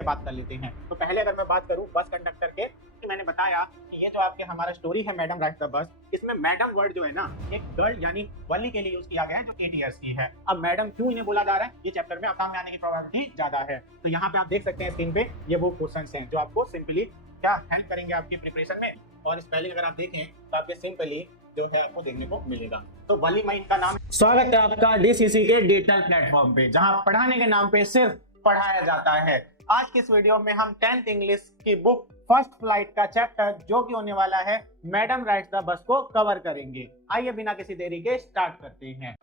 बात कर लेते हैं। तो पहले अगर मैं बात करूं बस कंडक्टर के, कि मैंने बताया कि ये जो आपके हमारा स्टोरी है मैडम राइड्स द बस, इसमें मैडम वर्ड जो है ना एक गर्ल यानी वली के लिए यूज किया गया है जो 8 इयर्स की है। अब मैडम क्यों इन्हें बोला जा रहा है, ये चैप्टर में काम में आने की प्रोबेबिलिटी ज्यादा है। तो यहाँ पे आप देख सकते हैं स्क्रीन पे ये वो क्वेश्चंस हैं जो आपको सिंपली क्या हेल्प करेंगे आपकी प्रिपरेशन में। और स्पेलिंग अगर आप देखें तो आपके सिंपली जो है आपको देखने को मिलेगा। तो वली माई का नाम, स्वागत है आपका डीसीसी के डिजिटल प्लेटफॉर्म पे जहां पढ़ाने के नाम पे सिर्फ पढ़ाया जाता है। आज की इस वीडियो में हम 10th इंग्लिश की बुक फर्स्ट फ्लाइट का चैप्टर जो कि होने वाला है मैडम राइड्स द बस को कवर करेंगे। आइए बिना किसी देरी के स्टार्ट करते हैं।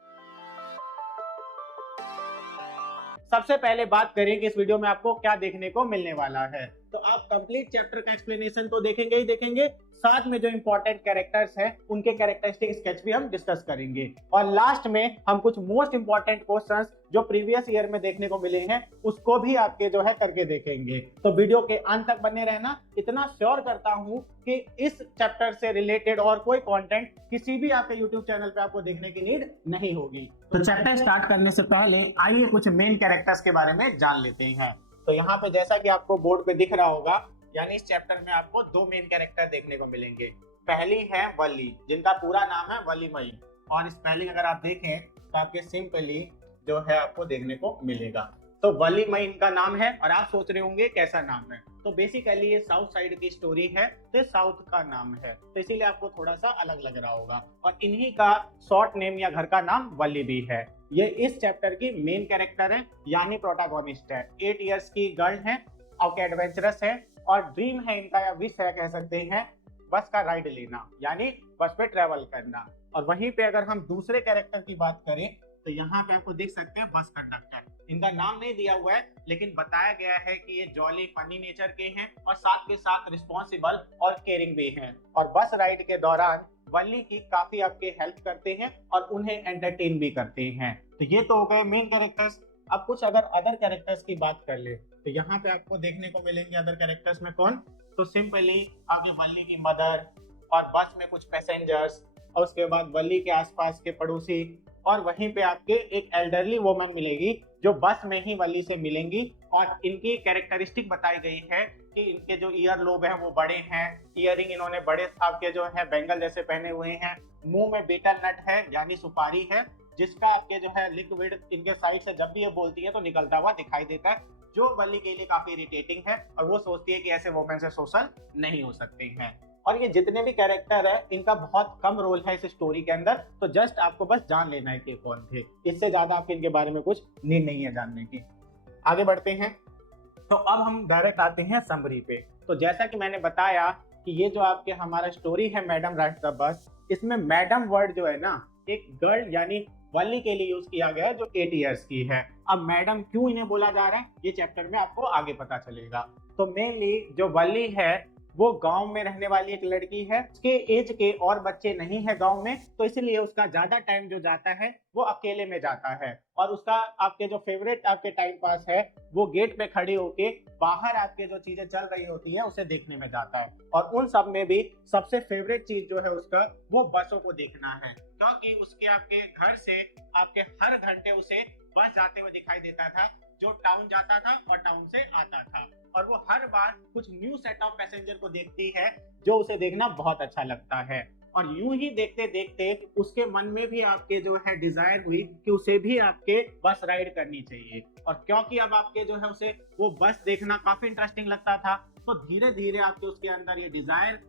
सबसे पहले बात करें कि इस वीडियो में आपको क्या देखने को मिलने वाला है। तो आप कंप्लीट चैप्टर का एक्सप्लेनेशन तो देखेंगे ही देखेंगे, साथ में जो इंपॉर्टेंट कैरेक्टर्स हैं उनके कैरेक्टरिस्टिक स्केच भी हम डिस्कस करेंगे। और लास्ट में हम कुछ मोस्ट इंपॉर्टेंट क्वेश्चंस जो प्रीवियस ईयर में देखने को मिले हैं उसको भी आपके जो है करके देखेंगे। तो वीडियो के अंत तक बने रहना। इतना श्योर करता हूं कि इस चैप्टर से रिलेटेड और कोई कंटेंट किसी भी आपके यूट्यूब चैनल पे आपको देखने की नीड नहीं होगी। तो चैप्टर स्टार्ट करने से पहले आइए कुछ मेन कैरेक्टर्स के बारे में जान लेते हैं। तो यहाँ पे जैसा कि आपको बोर्ड पे दिख रहा होगा, यानी इस चैप्टर में आपको दो मेन कैरेक्टर देखने को मिलेंगे। पहली है वली, जिनका पूरा नाम है वली मई, और स्पेलिंग अगर आप देखें तो आपके सिंपली जो है आपको देखने को मिलेगा। तो वली मई इनका नाम है। और आप सोच रहे होंगे कैसा नाम है, तो बेसिकली ये साउथ साइड की स्टोरी है, तो साउथ का नाम है, तो इसीलिए आपको थोड़ा सा अलग लग रहा होगा। और इन्हीं का शॉर्ट नेम या घर का नाम वली भी है। ये इस चैप्टर की मेन कैरेक्टर है यानी प्रोटैगनिस्ट है। 8 इयर्स की गर्ल है, आपके एडवेंचरस है, और ड्रीम है इनका या विश है कह सकते हैं बस का राइड लेना यानी बस पे ट्रेवल करना। और वहीं पे अगर हम दूसरे कैरेक्टर की बात करें तो यहाँ पे आपको देख सकते हैं बस कंडक्टर। इनका नाम नहीं दिया हुआ है लेकिन बताया गया है कि ये जॉली फनी नेचर के हैं और साथ के साथ रिस्पॉन्सिबल और केयरिंग भी हैं। और बस राइड के दौरान वली की काफी आपके हेल्प करते हैं और उन्हें एंटरटेन भी करते हैं। तो ये तो हो गए मेन कैरेक्टर्स। अब कुछ अगर अदर कैरेक्टर्स की बात कर ले तो यहाँ पे आपको देखने को मिलेंगे अदर कैरेक्टर्स में कौन, तो सिंपली आपके वली की मदर और बस में कुछ पैसेंजर्स, और उसके बाद वली के आसपास के पड़ोसी, और वहीं पे आपके एक एल्डरली वुमन मिलेगी जो बस में ही वली से मिलेंगी। और इनकी कैरेक्टरिस्टिक बताई गई है कि इनके जो ईयर लोब है वो बड़े हैं, ईयरिंग इन्होंने बड़े आपके जो है बेंगल जैसे पहने हुए हैं, मुंह में बीटल नट है यानी सुपारी है, जिसका आपके जो है लिक्विड इनके साइड से जब भी ये बोलती है तो निकलता हुआ दिखाई देता है, जो वली के लिए काफी इरिटेटिंग है। और वो सोचती है कि ऐसे वुमेन से सोशल नहीं हो सकते हैं। और ये जितने भी कैरेक्टर है इनका बहुत कम रोल है इस स्टोरी के अंदर, तो जस्ट आपको बस जान लेना है कि कौन थे, इससे ज्यादा आपके इनके बारे में कुछ नीड नहीं है जानने की। आगे बढ़ते हैं। तो अब हम डायरेक्ट आते हैं समरी पे। तो जैसा कि मैंने बताया कि ये जो आपके हमारा स्टोरी है मैडम राइड्स द बस, इसमें मैडम वर्ड जो है ना एक गर्ल यानी वली के लिए यूज किया गया जो 8 इयर्स की है। अब मैडम क्यों इन्हें बोला जा रहा है ये चैप्टर में आपको आगे पता चलेगा। तो मेनली जो वली है वो गांव में रहने वाली एक लड़की है, उसके एज के और बच्चे नहीं है गांव में, तो इसलिए उसका ज्यादा टाइम जो जाता है वो अकेले में जाता है। और उसका आपके जो फेवरेट आपके टाइम पास है वो गेट पे खड़े होके बाहर आपके जो चीजें चल रही होती है उसे देखने में जाता है। और उन सब में भी सबसे फेवरेट चीज जो है उसका वो बसों को देखना है, क्योंकि उसके आपके घर से आपके हर घंटे उसे बस जाते हुए दिखाई देता था जो टाउन जाता था और टाउन से आता था। और वो हर बार कुछ न्यू सेट ऑफ पैसेंजर को देखती है जो उसे देखना बहुत अच्छा लगता है। और यूं ही देखते देखते उसके मन में भी आपके जो है डिजायर हुई कि उसे भी आपके बस राइड करनी चाहिए। और क्योंकि अब आपके जो है उसे वो बस देखना काफी इंटरेस्टिंग लगता था, तो धीरे धीरे आपके उसके अंदर ये डिजायर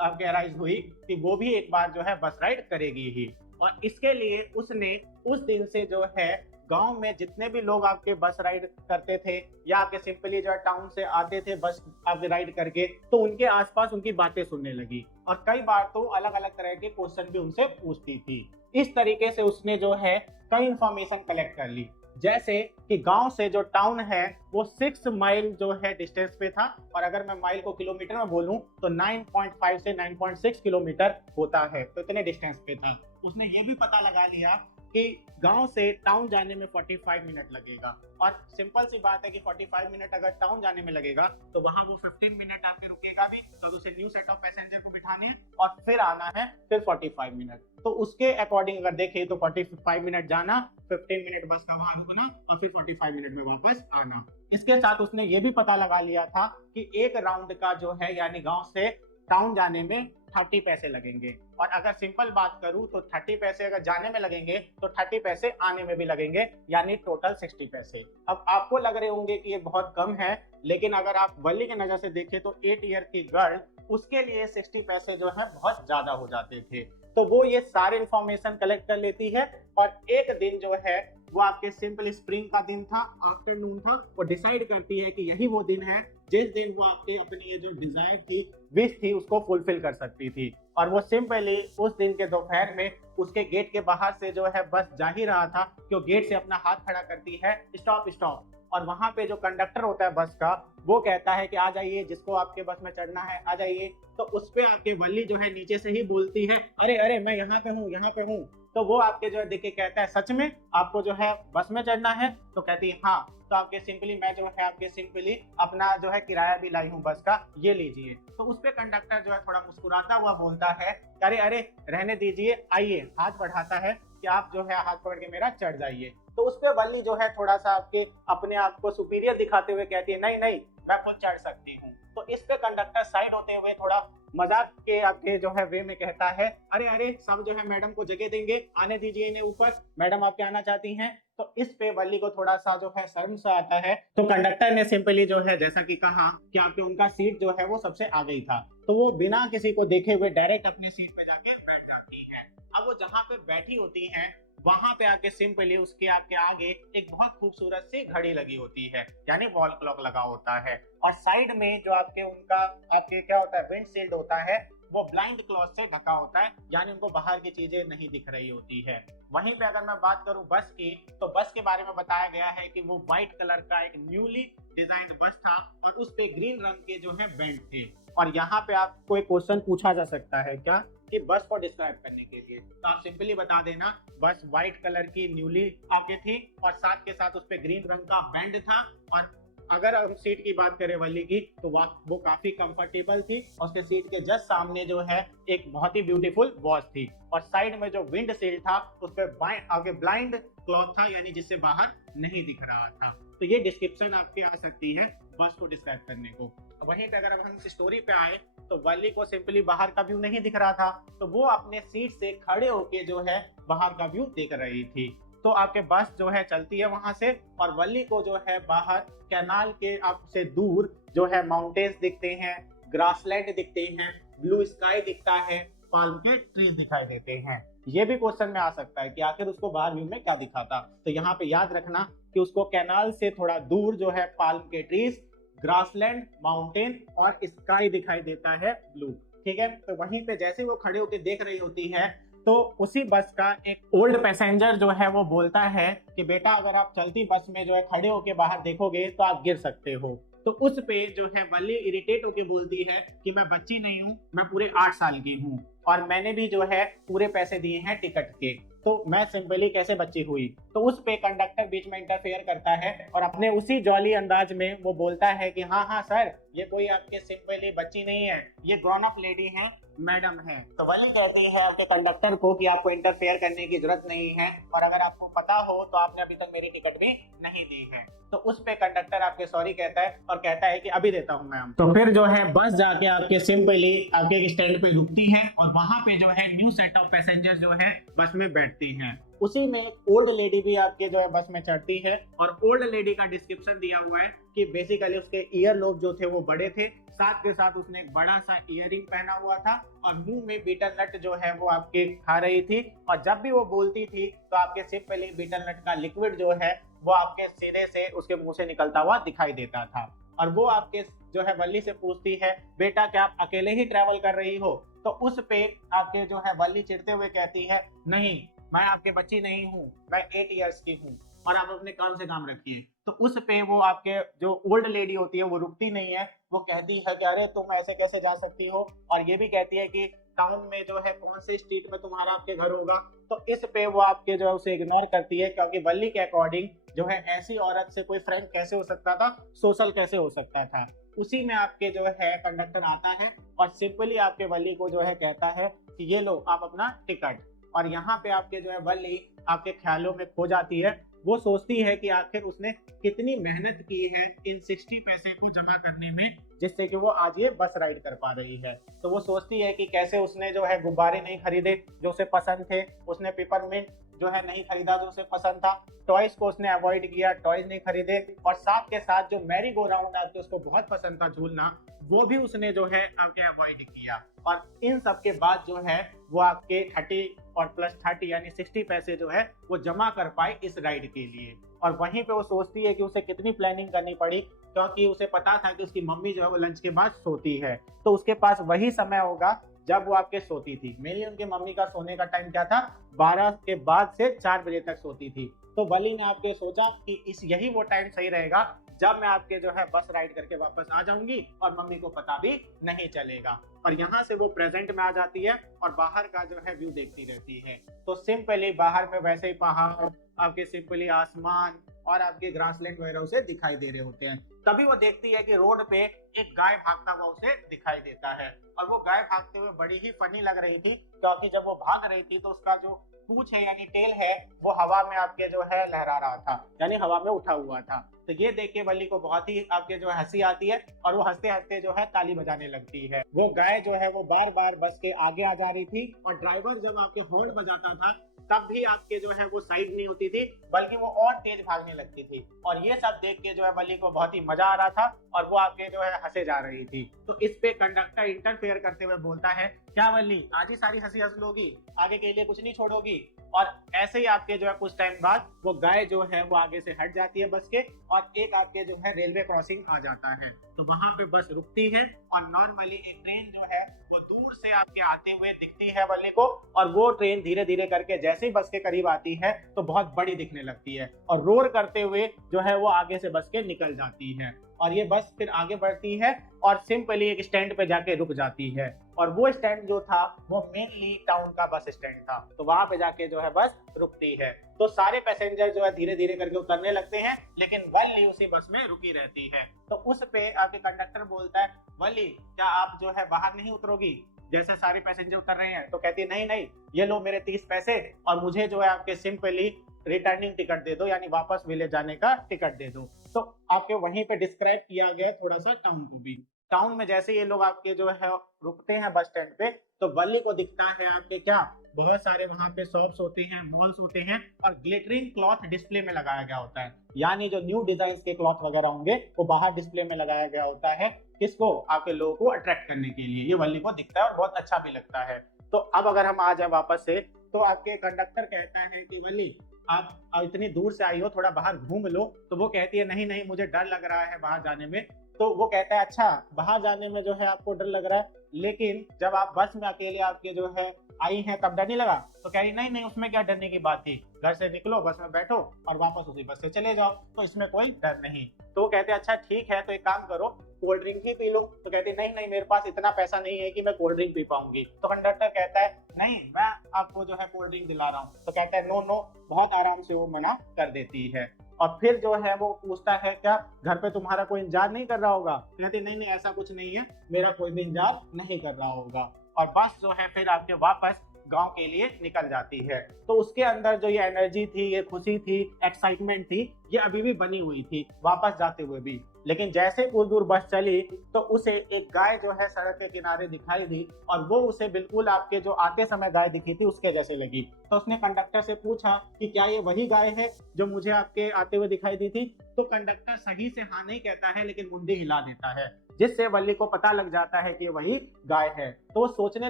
आपके अराइज हुई कि वो भी एक बार जो है बस राइड करेगी ही। और इसके लिए उसने उस दिन से जो है गांव में जितने भी लोग आपके बस राइड करते थे या आपके सिंपली जो टाउन से आते थे बस आपके राइड करके, तो उनके आसपास उनकी बातें सुनने लगी और कई बार तो अलग अलग तरह के क्वेश्चन भी उनसे पूछती थी। इस तरीके से उसने जो है कई इंफॉर्मेशन कलेक्ट कर ली, जैसे कि गांव से जो टाउन है वो 6 माइल जो है डिस्टेंस पे था, और अगर मैं माइल को किलोमीटर में बोलूं तो 9.5 से 9.6 किलोमीटर होता है, तो इतने डिस्टेंस पे था। उसने ये भी पता लगा लिया कि कि गांव से टाउन जाने में 45 मिनट लगेगा। और सिंपल सी बात है कि 45 मिनट अगर टाउन जाने में लगेगा तो वहां वो 15 मिनट आके रुकेगा भी, तो उसे न्यू सेट ऑफ पैसेंजर को बिठाने हैं और फिर आना है, फिर 45 मिनट। तो उसके अकॉर्डिंग अगर देखें तो 45 मिनट जाना, 15 मिनट बस का वहां रुकना और फिर 45 मिनट में वापस आना। इसके साथ उसने ये भी पता लगा लिया था कि एक राउंड का जो है यानी गांव से टाउन जाने में 30 पैसे लगेंगे। और अगर सिंपल बात करूं तो 30 पैसे अगर जाने में लगेंगे तो 30 पैसे आने में भी लगेंगे, यानी टोटल 60 पैसे। अब आपको लग रहे होंगे कि ये बहुत कम है, लेकिन अगर आप वल्ली की नजर से देखें तो 8 ईयर की गर्ल, उसके लिए 60 पैसे जो है बहुत ज्यादा हो जाते थे। तो वो ये सारे इंफॉर्मेशन कलेक्ट कर लेती है और एक दिन जो है वो आपके सिंपल स्प्रिंग का दिन था, आफ्टरनून था, वो डिसाइड करती है कि यही वो दिन है जिस दिन वो आपके अपनी ये जो डिजायर थी, विश थी, उसको फुलफिल कर सकती थी। और वो सिंपली उस दिन के दोपहर में उसके गेट के बाहर से जो है बस जा ही रहा था कि वो गेट से अपना हाथ खड़ा करती है, स्टॉप स्टॉप। और वहां पे जो कंडक्टर होता है बस का, वो कहता है कि आ जाइए, जिसको आपके बस में चढ़ना है आ जाइए। तो उस पे आपके वल्ली जो है नीचे से ही बोलती है, अरे अरे मैं यहाँ पे हूँ, यहाँ पे हूँ। तो वो आपके जो है देख के कहता है, सच में आपको जो है बस में चढ़ना है? तो कहती है हाँ। तो आपके सिंपली मैं जो है आपके सिंपली अपना जो है किराया भी लाई हूँ बस का, ये लीजिए। तो उस पे कंडक्टर जो है थोड़ा मुस्कुराता हुआ बोलता है, अरे अरे रहने दीजिए, आइए। हाथ बढ़ाता है कि आप जो है हाथ पकड़ के मेरा चढ़ जाइए। तो उस पे वल्ली जो है थोड़ा सा आपके अपने आप को सुपीरियर दिखाते हुए कहती है, नहीं नहीं मैं खुद चढ़ सकती हूँ। तो इस पे कंडक्टर साइड होते हुए थोड़ा मजाक के आपके जो है वे में कहता है, अरे अरे सब जो है मैडम को जगह देंगे, आने दीजिए इन्हें ऊपर, मैडम आप क्या आना चाहती हैं? तो इस पे वल्ली को थोड़ा सा जो है शर्म सा आता है। तो कंडक्टर ने सिंपली जो है जैसा कि कहा कि आपके उनका सीट जो है वो सबसे आगे ही था, तो वो बिना किसी को देखे हुए डायरेक्ट अपने सीट पे जाके बैठ जाती है। अब वो जहाँ पे बैठी होती है वहां पे आके सिंपली उसके आपके आगे एक बहुत खूबसूरत सी घड़ी लगी होती है, यानी वॉल क्लॉक लगा होता है। और साइड में जो आपके उनका आपके क्या होता है, विंडशील्ड होता है, वो ब्लाइंड क्लॉथ से ढका होता है, यानी उनको बाहर की चीजें नहीं दिख रही होती है। वहीं पे अगर मैं बात करूं बस की, तो बस के बारे में बताया गया है कि वो व्हाइट कलर का एक न्यूली डिजाइन्ड बस था और उस पे ग्रीन रंग के जो है बैंड थे। और यहाँ पे आपको एक क्वेश्चन पूछा जा सकता है क्या कि बस को डिस्क्राइब करने के लिए, तो आप सिंपली बता देना बस व्हाइट कलर की न्यूली आपके थी और साथ के साथ उस पे ग्रीन रंग का बैंड था। और अगर हम सीट की बात करें वल्ली की, तो वो काफी कंफर्टेबल थी। उसके सीट के जस्ट सामने जो है एक बहुत ही ब्यूटीफुल वॉच थी और साइड में जो विंड शील्ड था उस पर आगे ब्लाइंड क्लॉथ था, यानी जिससे बाहर नहीं दिख रहा था। तो ये डिस्क्रिप्शन आपकी आ सकती है बस को डिस्क्राइब करने को। वहीं पे अगर अब हम स्टोरी पे आए तो वल्ली को सिंपली बाहर का व्यू नहीं दिख रहा था, तो वो अपने सीट से खड़े होके जो है बाहर का व्यू देख रही थी। तो आपके बस जो है चलती है वहां से और वल्ली को जो है बाहर कैनाल के आपसे दूर जो है माउंटेन्स दिखते हैं, ग्रासलैंड दिखते हैं, ब्लू स्काई दिखता है, पाल्म के ट्रीज दिखाई देते हैं। ये भी क्वेश्चन में आ सकता है कि आखिर उसको बाहर व्यू में क्या दिखा था। तो यहाँ पे याद रखना कि उसको कैनाल से थोड़ा दूर जो है पाल्म के ट्रीज, ग्रासलैंड, माउंटेन और स्काई दिखाई देता है ब्लू। ठीक है, तो वहीं पे जैसे वो खड़े होकर देख रही होती है तो उसी बस का एक ओल्ड पैसेंजर जो है वो बोलता है कि बेटा अगर आप चलती बस में जो है खड़े होके बाहर देखोगे तो आप गिर सकते हो। तो उस पे जो है वल्ली इरिटेट होके बोलती है कि मैं बच्ची नहीं हूँ, मैं पूरे 8 साल की हूँ और मैंने भी जो है पूरे पैसे दिए हैं टिकट के, तो मैं सिंपली कैसे बच्ची हुई। तो उस पे कंडक्टर बीच में इंटरफेयर करता है और अपने उसी जॉली अंदाज में वो बोलता है कि हाँ हाँ सर, ये कोई आपके सिंपली बच्ची नहीं है, ये ग्रोन अप लेडी है, मैडम है। तो वल्ली कहती है आपके कंडक्टर को कि आपको इंटरफेयर करने की जरूरत नहीं है और अगर आपको पता हो तो आपने अभी तक मेरी टिकट भी नहीं दी है। तो उस पे कंडक्टर आपके सॉरी कहता है और कहता है कि अभी देता हूँ मैम। तो फिर जो है बस जाके आपके सिंपली आपके स्टैंड पे रुकती है और वहां पे जो है न्यू सेट ऑफ पैसेंजर जो है बस में बैठती हैं। उसी में एक ओल्ड लेडी भी आपके जो है बस में चढ़ती है और ओल्ड लेडी का डिस्क्रिप्शन दिया हुआ है कि बेसिकली उसके ईयर लोब जो थे वो बड़े थे, साथ के साथ उसने एक बड़ा सा इयररिंग पहना हुआ था और मुंह में बीटल नट जो है वो आपके खा रही थी और जब भी वो बोलती थी तो आपके सिंपली बीटल नट का लिक्विड जो है वो आपके सीधे से उसके मुंह से निकलता हुआ दिखाई देता था। और वो आपके जो है वल्ली से पूछती है, बेटा क्या आप अकेले ही ट्रैवल कर रही हो? तो उस पे आपके जो है वल्ली चिढ़ते हुए कहती है, नहीं मैं आपके बच्ची नहीं हूँ, मैं 8 इयर्स की हूँ और आप अपने काम से काम रखिए। तो उस पे वो आपके जो ओल्ड लेडी होती है वो रुकती नहीं है, वो कहती है कि अरे तुम ऐसे कैसे जा सकती हो, और ये भी कहती है कि टाउन में जो है कौन से स्ट्रीट में तुम्हारा आपके घर होगा। तो इस पे वो आपके जो है उसे इग्नोर करती है, क्योंकि वल्ली के अकॉर्डिंग जो है ऐसी औरत से कोई फ्रेंड कैसे हो सकता था, सोशल कैसे हो सकता था। उसी में आपके जो है कंडक्टर आता है और सिंपली आपके वल्ली को जो है कहता है कि ये लो आप अपना टिकट। और यहाँ पे आपके जो है वल्ली आपके ख्यालों में खो जाती है। वो सोचती है कि आखिर उसने कितनी मेहनत की है इन 60 पैसे को जमा करने में, जिससे कि वो आज ये बस राइड कर पा रही है। तो वो सोचती है कि कैसे उसने जो है गुब्बारे नहीं खरीदे जो उसे पसंद थे, उसने पेपरमिंट जो है नहीं खरीदा जो उसे पसंद था, टॉयज को उसने अवॉइड किया, टॉयज नहीं खरीदे, और साथ के साथ जो मैरी गो राउंड आपके उसको बहुत पसंद था झूलना, वो भी उसने जो है आपके अवॉइड किया। और इन सब के बाद जो है वो आपके 30 और प्लस 30 यानी 60 पैसे जो है वो जमा कर पाए इस राइड के लिए। और वहीं पे वो सोचती है कि उसे कितनी प्लानिंग करनी पड़ी, क्योंकि उसे पता था कि उसकी मम्मी जो है वो लंच के बाद सोती है, तो उसके पास वही समय होगा जब वो आपके सोती थी। मेनली उनके मम्मी का सोने का टाइम क्या था, 12 के बाद से 4 बजे तक सोती थी। तो वली ने आपके सोचा कि यही वो टाइम सही रहेगा जब मैं आपके जो है बस राइड करके वापस आ जाऊंगी और मम्मी को पता भी नहीं चलेगा। और यहाँ से वो प्रेजेंट में आ जाती है और बाहर का जो है व्यू देखती रहती है। तो सिंपली बाहर में वैसे ही पहाड़, आपके सिंपली आसमान और आपके ग्रासलैंड वगैरह उसे दिखाई दे रहे होते हैं। तभी वो देखती है कि रोड पे एक गाय भागता हुआ उसे दिखाई देता है। और वो गाय भागते हुए बड़ी ही फनी लग रही थी, क्योंकि जब वो भाग रही थी तो उसका जो पूंछ है यानी टेल है वो हवा में आपके जो है लहरा रहा था, यानी हवा में उठा हुआ था। तो ये देख के वली को बहुत ही आपके जो है हंसी आती है और वो हंसते हंसते जो है ताली बजाने लगती है। वो गाय जो है वो बार बार बस के आगे आ जा रही थी और ड्राइवर जब आपके हॉर्न बजाता था तब भी आपके जो है वो साइड नहीं होती थी, बल्कि वो और तेज भागने लगती थी। और ये सब देख के जो है वली को बहुत ही मजा आ रहा था और वो आपके जो है हंसे जा रही थी। तो इस पे कंडक्टर इंटरफेयर करते हुए बोलता है, क्या वली आज ही सारी हंसी हंस लोगी, आगे के लिए कुछ नहीं छोड़ोगी। और ऐसे ही आपके जो है कुछ टाइम बाद वो गाय जो है वो आगे से हट जाती है बस के, और एक आपके जो है रेलवे क्रॉसिंग आ जाता है। तो वहां पे बस रुकती है और नॉर्मली एक ट्रेन जो है वो दूर से आपके आते हुए दिखती है वली को। और वो ट्रेन धीरे धीरे करके जैसे ही बस के करीब आती है तो बहुत बड़ी दिखने लगती है और रोर करते हुए जो है वो आगे से बस के निकल जाती है। और ये बस फिर आगे बढ़ती है और सिंपली एक स्टैंड पे जाके रुक जाती है। और वो स्टैंड जो था वो मेनली टाउन का बस स्टैंड था, तो वहां पे जाके जो है बस रुकती है। तो सारे पैसेंजर जो है धीरे धीरे करके उतरने लगते हैं, लेकिन वली उसी बस में रुकी रहती है। तो उस पे आपके कंडक्टर बोलता है, वली क्या आप जो है बाहर नहीं उतरोगी, जैसे सारे पैसेंजर उतर रहे हैं। तो कहती है, नहीं नहीं, ये लो मेरे 30 पैसे और मुझे जो है आपके सिंपली रिटर्निंग टिकट दे दो, यानी वापस विलेज जाने का टिकट दे दो। तो आपके वहीं पे डिस्क्राइब किया गया थोड़ा सा टाउन को भी। टाउन में जैसे ये लोग आपके जो है रुकते हैं बस स्टैंड पे, तो वली को दिखता है आपके क्या बहुत सारे वहां पे शॉप्स होते हैं, मॉल्स होते हैं और ग्लिटरिंग क्लॉथ डिस्प्ले में लगाया गया होता है। यानी जो न्यू डिजाइन के क्लॉथ वगैरह होंगे वो बाहर डिस्प्ले में लगाया गया होता है, किसको, आपके लोगों को अट्रैक्ट करने के लिए। ये वली को दिखता है और बहुत अच्छा भी लगता है। तो अब अगर हम आ जाए वापस से, तो आपके कंडक्टर कहता है कि वली आप इतनी दूर से आई हो, थोड़ा बाहर घूम लो। तो वो कहती है, नहीं नहीं मुझे डर लग रहा है बाहर जाने में। तो वो कहता है, अच्छा बाहर जाने में जो है आपको डर लग रहा है, लेकिन जब आप बस में अकेले आपके जो है आई हैं तब डर नहीं लगा। तो कह रही, नहीं नहीं उसमें क्या डरने की बात थी, घर से निकलो बस में बैठो और वापस उसी बस से चले जाओ, तो इसमें कोई डर नहीं। तो वो कहते हैं, अच्छा ठीक है तो एक काम करो कोल्ड ड्रिंक ही पी लो। तो कहती नहीं नहीं मेरे पास इतना पैसा नहीं है कि मैं कोल्ड ड्रिंक पी पाऊंगी। तो कंडक्टर कहता है, नहीं मैं आपको जो है कोल्ड ड्रिंक दिला रहा हूँ। तो कहता है, नो नो, बहुत आराम से वो मना कर देती है। और फिर जो है वो पूछता है, क्या घर पे तुम्हारा कोई इंतजार नहीं कर रहा होगा। कहती नहीं नहीं ऐसा कुछ नहीं है, मेरा कोई भी इंतजार नहीं कर रहा होगा। और बस जो है फिर आपके वापस गांव के लिए निकल जाती है। तो उसके अंदर जो ये एनर्जी थी, ये खुशी थी, एक्साइटमेंट थी, ये अभी भी बनी हुई थी वापस जाते हुए भी। लेकिन जैसे कुछ दूर बस चली तो उसे एक गाय जो है सड़क के किनारे दिखाई दी और वो उसे बिल्कुल आपके जो आते समय गाय दिखी थी उसके जैसे लगी। तो उसने कंडक्टर से पूछा कि क्या ये वही गाय है जो मुझे आपके आते हुए दिखाई दी थी। तो कंडक्टर सही से हाँ नहीं कहता है, लेकिन मुंडी हिला देता है, जिससे वली को पता लग जाता है कि वही गाय है। तो वो सोचने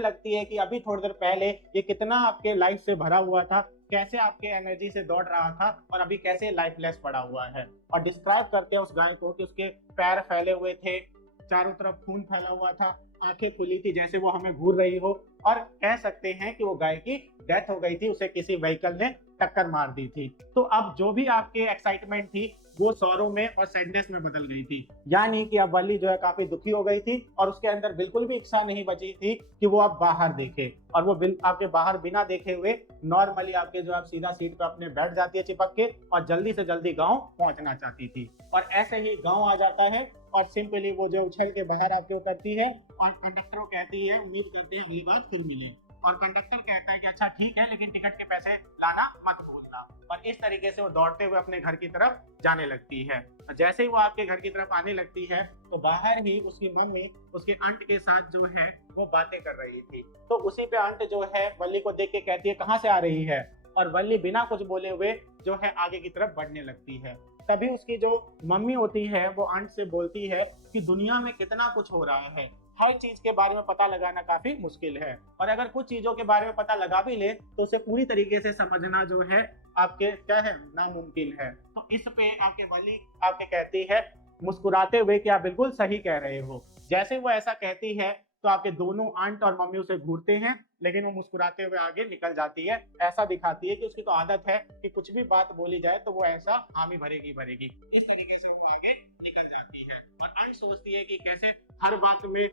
लगती है कि अभी थोड़ी देर पहले ये कितना आपके लाइफ से भरा हुआ था, कैसे आपके एनर्जी से दौड़ रहा था और अभी कैसे लाइफलेस पड़ा हुआ है। और डिस्क्राइब करते हैं उस गाय को कि उसके पैर फैले हुए थे, चारों तरफ खून फैला हुआ था, आंखें खुली थी जैसे वो हमें घूर रही हो, और कह सकते हैं कि वो गाय की डेथ हो गई थी, उसे किसी व्हीकल ने टक्कर मार दी थी। तो अब जो भी आपके एक्साइटमेंट थी वो सौरों में और सैडनेस में बदल गई थी। यानी कि अब वल्ली जो है काफी दुखी हो गई थी और उसके अंदर बिल्कुल भी इच्छा नहीं बची थी कि वो अब बाहर देखे, और वो आपके बाहर बिना देखे हुए नॉर्मली आपके जो आप सीधा सीट पे अपने बैठ जाती है चिपक के, और जल्दी से जल्दी गांव पहुंचना चाहती थी। और ऐसे ही गांव आ जाता है और सिंपली वो जो उछल के बाहर आपके उतरती है और कंडक्टर को कहती है उम्मीद करते हैं अगली बार फिर मिले, और कंडक्टर कहता है कि अच्छा ठीक है लेकिन टिकट के पैसे लाना मत भूलना। और इस तरीके से वो दौड़ते हुए अपने घर की तरफ जाने लगती है। जैसे ही वो आपके घर की तरफ आने लगती है तो बाहर ही उसकी मम्मी उसके आंट के साथ जो है वो बातें कर रही थी। तो उसी पे आंट जो है वल्ली को देख के कहती है कहाँ से आ रही है, और वल्ली बिना कुछ बोले हुए जो है आगे की तरफ बढ़ने लगती है। तभी उसकी जो मम्मी होती है वो आंट से बोलती है कि दुनिया में कितना कुछ हो रहा है, हर चीज के बारे में पता लगाना काफी मुश्किल है, और अगर कुछ चीजों के बारे में पता लगा भी ले तो उसे पूरी तरीके से समझना जो है आपके क्या है नामुमकिन है। तो इस पे आपके वली आपके कहती है मुस्कुराते हुए कि आप बिल्कुल सही कह रहे हो। जैसे वो ऐसा कहती है तो आपके दोनों आंट और मम्मी उसे घूरते हैं, लेकिन वो मुस्कुराते हुए आगे निकल जाती है। ऐसा दिखाती है कि उसकी तो आदत है कि कुछ भी बात बोली जाए तो वो ऐसा हामी भरेगी भरेगी। इस तरीके से वो आगे निकल जाती है और आंट सोचती है कि कैसे हर बात में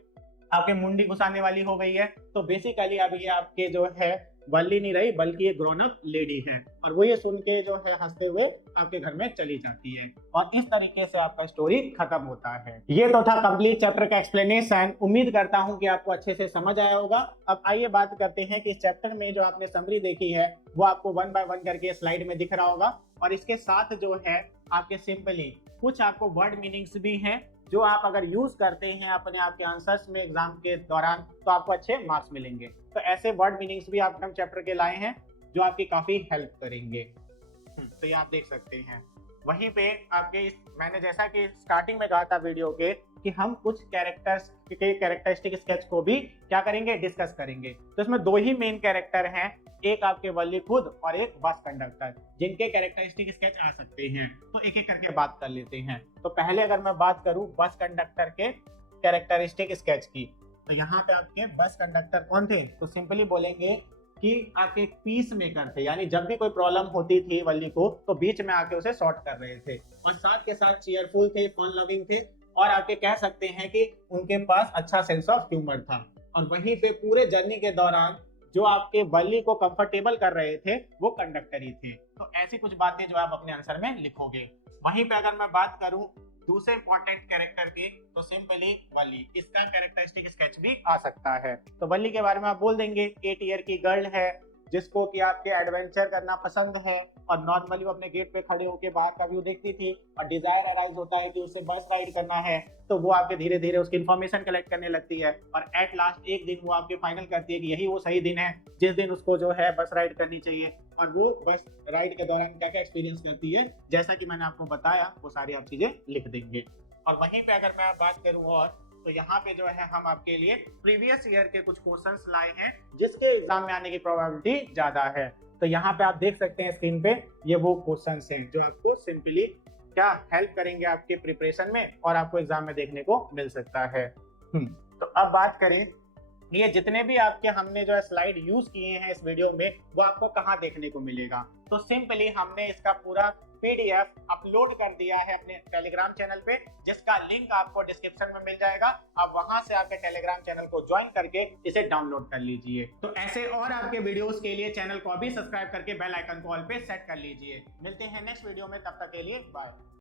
आपके मुंडी घुसाने वाली हो गई है। तो बेसिकली अब ये आपके जो है वल्ली नहीं रही बल्कि एक ग्रोन अप लेडी है, और वो ये सुन के जो है हंसते हुए आपके घर में चली जाती है, और इस तरीके से आपका स्टोरी खत्म होता है। ये तो था कंप्लीट चैप्टर का एक्सप्लेनेशन। उम्मीद करता हूँ कि आपको अच्छे से समझ आया होगा। अब आइए बात करते हैं कि इस चैप्टर में जो आपने समरी देखी है वो आपको 1 बाय 1 करके स्लाइड में दिख रहा होगा, और इसके साथ जो है आपके सिंपली कुछ आपको वर्ड मीनिंग्स भी हैं जो आप अगर यूज करते हैं अपने आपके आंसर्स में एग्जाम के दौरान तो आपको अच्छे मार्क्स मिलेंगे। तो ऐसे वर्ड मीनिंग्स भी आप हम चैप्टर के लाए हैं जो आपकी काफी हेल्प करेंगे। तो ये आप देख सकते हैं। वहीं पे आपके मैंने जैसा कि स्टार्टिंग में कहा था वीडियो के कि हम कुछ कैरेक्टर्स के कैरेक्टरिस्टिक स्केच को भी क्या करेंगे डिस्कस करेंगे। तो इसमें 2 ही मेन कैरेक्टर हैं, एक आपके वल्ली खुद और एक बस कंडक्टर, जिनके कैरेक्टरिस्टिक स्केच आ सकते हैं। तो एक एक करके बात कर लेते हैं। तो पहले अगर मैं बात करूं बस कंडक्टर के कैरेक्टरिस्टिक स्केच की, तो यहाँ पे आपके बस कंडक्टर कौन थे, तो सिंपली बोलेंगे कि आपके पीस मेकर थे, यानी जब भी कोई प्रॉब्लम होती थी वल्ली को तो बीच में आके उसे सॉर्ट कर रहे थे, और साथ के साथ चीयरफुल थे, फन लविंग थे, और आपके कह सकते हैं कि उनके पास अच्छा सेंस ऑफ ह्यूमर था। और वहीं पे पूरे जर्नी के दौरान जो आपके वल्ली को कंफर्टेबल कर रहे थे वो कंडक्टर ही थे। तो ऐसी कुछ बातें जो आप अपने आंसर में लिखोगे। वहीं पे अगर मैं बात करूं दूसरे इंपॉर्टेंट कैरेक्टर की तो सिंपली वल्ली, इसका कैरेक्टरिस्टिक स्केच भी आ सकता है। तो वल्ली के बारे में आप बोल देंगे 8 ईयर की गर्ल है जिसको कि आपके एडवेंचर करना पसंद है, और नॉर्मली वो अपने गेट पे खड़े होकर बाहर का व्यू देखती थी और डिजायर अराइज होता है कि उसे बस राइड करना है। तो वो आपके धीरे धीरे उसकी इन्फॉर्मेशन कलेक्ट करने लगती है, और एट लास्ट एक दिन वो आपके फाइनल करती है कि यही वो सही दिन है जिस दिन उसको जो है बस राइड करनी चाहिए। और वो बस राइड के दौरान क्या क्या एक्सपीरियंस करती है जैसा कि मैंने आपको बताया वो सारी आप चीजें लिख देंगे। और वहीं पे अगर मैं बात करूं और तो यहाँ पे जो है हम आपके लिए प्रीवियस ईयर के कुछ क्वेश्चंस लाए हैं जिसके एग्जाम में आने की प्रोबेबिलिटी ज्यादा है। तो यहाँ पे आप देख सकते हैं स्क्रीन पे ये वो क्वेश्चंस हैं जो आपको सिंपली क्या हेल्प करेंगे आपके प्रिपरेशन में और आपको एग्जाम में देखने को मिल सकता है। तो अब बात करें ये जितने भी आपके हमने जो है स्लाइड यूज किए हैं इस वीडियो में वो आपको कहाँ देखने को मिलेगा। तो सिंपली हमने इसका पूरा PDF अपलोड कर दिया है अपने टेलीग्राम चैनल पे, जिसका लिंक आपको डिस्क्रिप्शन में मिल जाएगा। आप वहां से आपके टेलीग्राम चैनल को ज्वाइन करके इसे डाउनलोड कर लीजिए। तो ऐसे और आपके वीडियोस के लिए चैनल को अभी सब्सक्राइब करके बेल आइकन को ऑल पे सेट कर लीजिए। मिलते हैं नेक्स्ट वीडियो में, तब तक के लिए बाय।